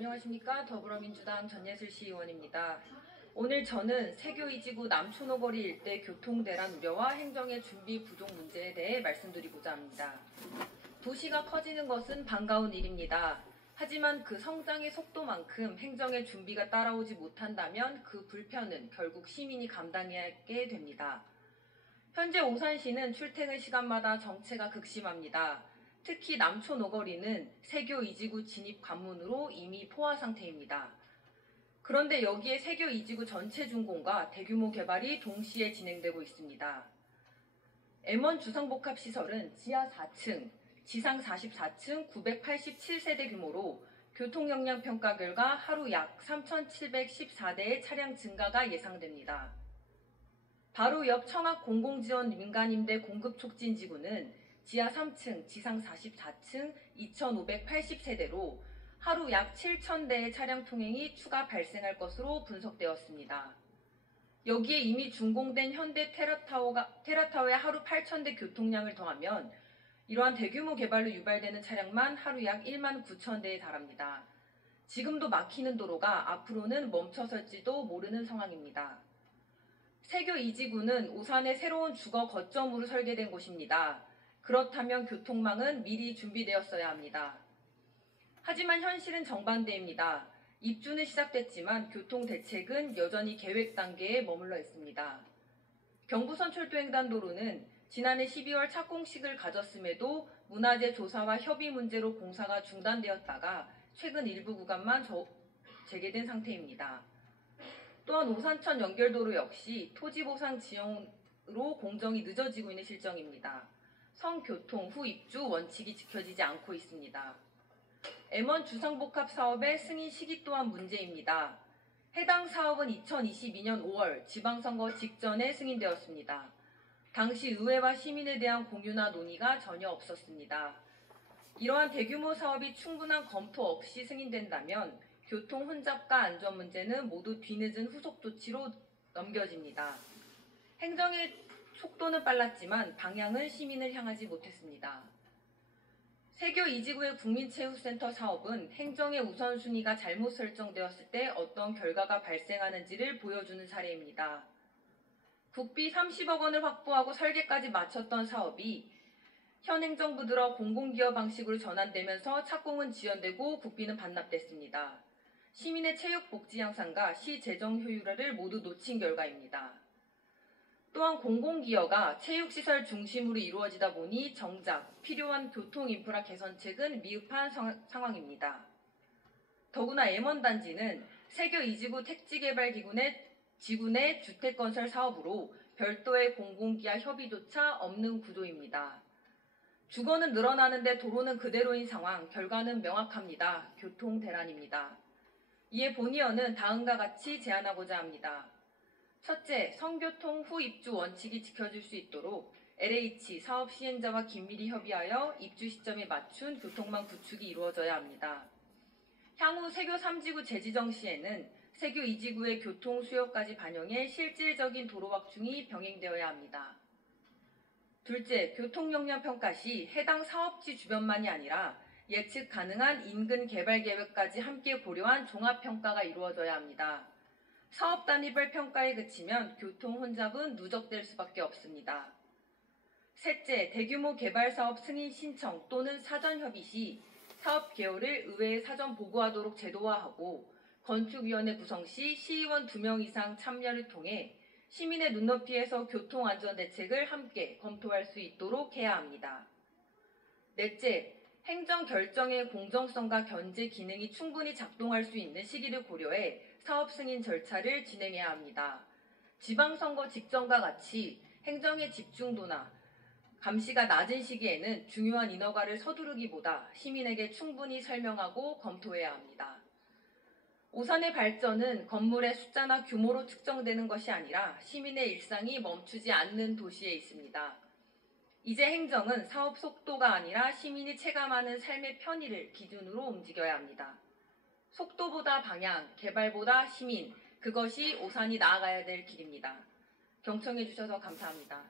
안녕하십니까. 더불어민주당 전예슬 시의원입니다. 오늘 저는 세교 2지구 남초노거리 일대 교통대란 우려와 행정의 준비 부족 문제에 대해 말씀드리고자 합니다. 도시가 커지는 것은 반가운 일입니다. 하지만 그 성장의 속도만큼 행정의 준비가 따라오지 못한다면 그 불편은 결국 시민이 감당하게 됩니다. 현재 오산시는 출퇴근 시간마다 정체가 극심합니다. 특히 남초 노거리는 세교 2지구 진입 관문으로 이미 포화 상태입니다. 그런데 여기에 세교 2지구 전체 준공과 대규모 개발이 동시에 진행되고 있습니다. M1 주상복합시설은 지하 4층, 지상 44층 987세대 규모로 교통역량 평가 결과 하루 약 3,714대의 차량 증가가 예상됩니다. 바로 옆 청학 공공지원 민간임대 공급촉진지구는 지하 3층, 지상 44층 2,580세대로 하루 약 7,000대의 차량 통행이 추가 발생할 것으로 분석되었습니다. 여기에 이미 준공된 현대 테라타워의 하루 8,000대 교통량을 더하면 이러한 대규모 개발로 유발되는 차량만 하루 약 1만 9천 대에 달합니다. 지금도 막히는 도로가 앞으로는 멈춰설지도 모르는 상황입니다. 세교 2지구는 오산의 새로운 주거 거점으로 설계된 곳입니다. 그렇다면 교통망은 미리 준비되었어야 합니다. 하지만 현실은 정반대입니다. 입주는 시작됐지만 교통대책은 여전히 계획 단계에 머물러 있습니다. 경부선 철도횡단도로는 지난해 12월 착공식을 가졌음에도 문화재 조사와 협의 문제로 공사가 중단되었다가 최근 일부 구간만 재개된 상태입니다. 또한 오산천 연결도로 역시 토지보상 지형으로 공정이 늦어지고 있는 실정입니다. 성교통 후 입주 원칙이 지켜지지 않고 있습니다. M1 주상복합 사업의 승인 시기 또한 문제입니다. 해당 사업은 2022년 5월 지방선거 직전에 승인되었습니다. 당시 의회와 시민에 대한 공유나 논의가 전혀 없었습니다. 이러한 대규모 사업이 충분한 검토 없이 승인된다면 교통 혼잡과 안전 문제는 모두 뒤늦은 후속 조치로 넘겨집니다. 행정의 속도는 빨랐지만 방향은 시민을 향하지 못했습니다. 세교 2지구의 국민체육센터 사업은 행정의 우선순위가 잘못 설정되었을 때 어떤 결과가 발생하는지를 보여주는 사례입니다. 국비 30억 원을 확보하고 설계까지 마쳤던 사업이 현 행정부 들어 공공기업 방식으로 전환되면서 착공은 지연되고 국비는 반납됐습니다. 시민의 체육 복지 향상과 시 재정 효율화를 모두 놓친 결과입니다. 또한 공공기여가 체육시설 중심으로 이루어지다 보니 정작 필요한 교통인프라 개선책은 미흡한 상황입니다. 더구나 M1 단지는 세교 2지구 택지개발기구의 지구 내 주택건설 사업으로 별도의 공공기하 협의조차 없는 구조입니다. 주거는 늘어나는데 도로는 그대로인 상황, 결과는 명확합니다. 교통대란입니다. 이에 본의원은 다음과 같이 제안하고자 합니다. 첫째, 성교통 후 입주 원칙이 지켜질 수 있도록 LH 사업 시행자와 긴밀히 협의하여 입주 시점에 맞춘 교통망 구축이 이루어져야 합니다. 향후 세교 3지구 재지정 시에는 세교 2지구의 교통 수요까지 반영해 실질적인 도로 확충이 병행되어야 합니다. 둘째, 교통역량 평가 시 해당 사업지 주변만이 아니라 예측 가능한 인근 개발 계획까지 함께 고려한 종합평가가 이루어져야 합니다. 사업 단위별 평가에 그치면 교통 혼잡은 누적될 수밖에 없습니다. 셋째, 대규모 개발 사업 승인 신청 또는 사전 협의 시 사업 개요를 의회에 사전 보고하도록 제도화하고 건축위원회 구성 시 시의원 2명 이상 참여를 통해 시민의 눈높이에서 교통안전 대책을 함께 검토할 수 있도록 해야 합니다. 넷째, 행정 결정의 공정성과 견제 기능이 충분히 작동할 수 있는 시기를 고려해 사업 승인 절차를 진행해야 합니다. 지방선거 직전과 같이 행정의 집중도나 감시가 낮은 시기에는 중요한 인허가를 서두르기보다 시민에게 충분히 설명하고 검토해야 합니다. 오산의 발전은 건물의 숫자나 규모로 측정되는 것이 아니라 시민의 일상이 멈추지 않는 도시에 있습니다. 이제 행정은 사업 속도가 아니라 시민이 체감하는 삶의 편의를 기준으로 움직여야 합니다. 속도보다 방향, 개발보다 시민, 그것이 오산이 나아가야 될 길입니다. 경청해 주셔서 감사합니다.